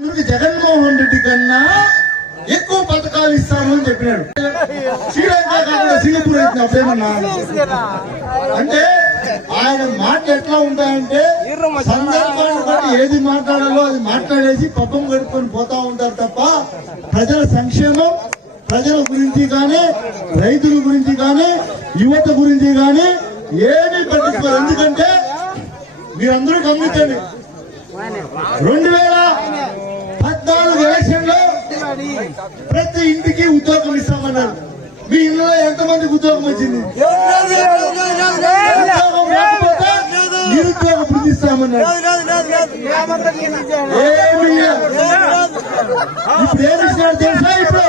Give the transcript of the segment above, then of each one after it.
జగన్మోహన్ రెడ్డి కన్నా ఎక్కువ పథకాలు ఇస్తాను అని చెప్పినాడు. శ్రీలంక కాకుండా సింగపూర్ అయితే అప్పుడేమన్నా అంటే ఆయన మాట ఎట్లా ఉంటాయంటే సందర్భాన్ని బట్టి ఏది మాట్లాడాలో అది మాట్లాడేసి పబ్బం గడుపుకొని పోతా ఉంటారు తప్ప ప్రజల సంక్షేమం ప్రజల గురించి కానీ రైతుల గురించి కానీ యువత గురించి కానీ ఏమీ పట్టించుకోరు. ఎందుకంటే మీరందరూ గమనించండి. రెండు వేల ప్రతి ఇంటికి ఉద్యోగం ఇస్తామన్నారు. మీ ఇళ్ళలో ఎంతమందికి ఉద్యోగం వచ్చింది? ఉద్యోగం రాకపోతే నిరుద్యోగ వృద్ధి ఇస్తామన్నారు. ఇప్పుడు ఏమి ఇచ్చినాడు తెలుసా ఇప్పుడు?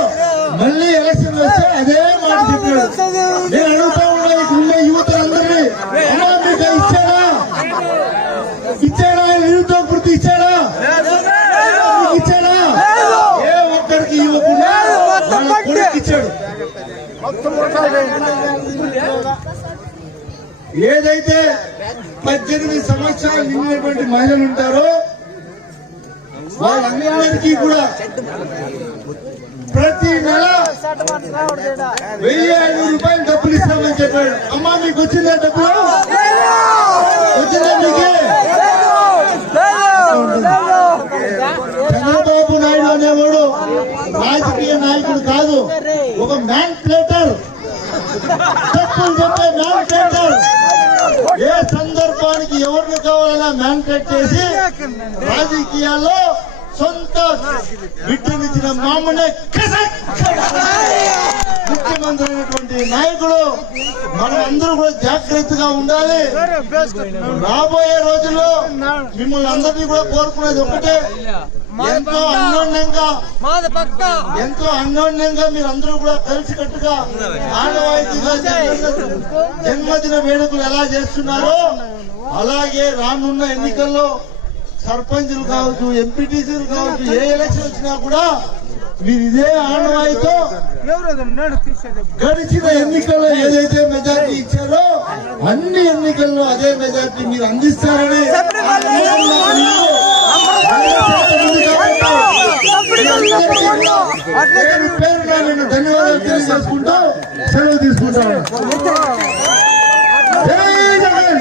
మళ్ళీ ఎలక్షన్ వస్తే అదే మాట చెప్పారు నేను అడుగుతా ఉన్నా ఇక్కడ ఉన్న యువతలందరినీ అమ్మా మీకు ఇచ్చాడా ఇచ్చాడా నిరుద్యోగ వృత్తి ఇచ్చాడా మీకు ఇచ్చాడా ఏ ఒక్కరికి ఇవ్వకుండా వాళ్ళ కొడుకు ఇచ్చాడు. ఏదైతే పద్దెనిమిది సంవత్సరాలు నిండినటువంటి మహిళలు ఉంటారో వాళ్ళందరికీ కూడా ప్రతి నెల వెయ్యి ఐదు రూపాయలు డబ్బులు ఇస్తామని చెప్పాడు. అమ్మా మీకు వచ్చిందా డబ్బులు? వచ్చిందా మీకు? నాయకుడు కాదు ఒక మ్యాన్ ప్లేటర్ తప్పులు చెప్పే మ్యాన్ ప్లేటర్ ఏ సందర్భానికి ఎవరిని కావాలన్నా మ్యాన్ ప్లేట్ చేసి రాజకీయాల్లో సొంత బిడ్డనిచ్చిన మామనే ముఖ్యమంత్రి అయినటువంటి నాయకుడు మనం అందరూ కూడా జాగ్రత్తగా ఉండాలి. రాబోయే రోజుల్లో మిమ్మల్ని అందరినీ కూడా కోరుకునేది ఒకటే. ఎంతో ఎంతో అన్యోన్యంగా మీరు అందరూ కూడా కలిసికట్టుగా ఆనవాయితీగా జన్మదిన- జన్మదిన వేడుకలు ఎలా చేస్తున్నారో అలాగే రానున్న ఎన్నికల్లో సర్పంచులు కావచ్చు ఎంపీటీసీలు కావచ్చు ఏ ఎలక్షన్ వచ్చినా కూడా మీరు ఇదే ఆనవాయితో గడిచిన ఎన్నికల్లో ఏదైతే మెజార్టీ ఇచ్చారో అన్ని ఎన్నికల్లో అదే మెజార్టీ మీరు అందిస్తారని పేరు నేను ధన్యవాదాలు తెలియజేసుకుంటూ సెలవు తీసుకుంటాను జై జగన్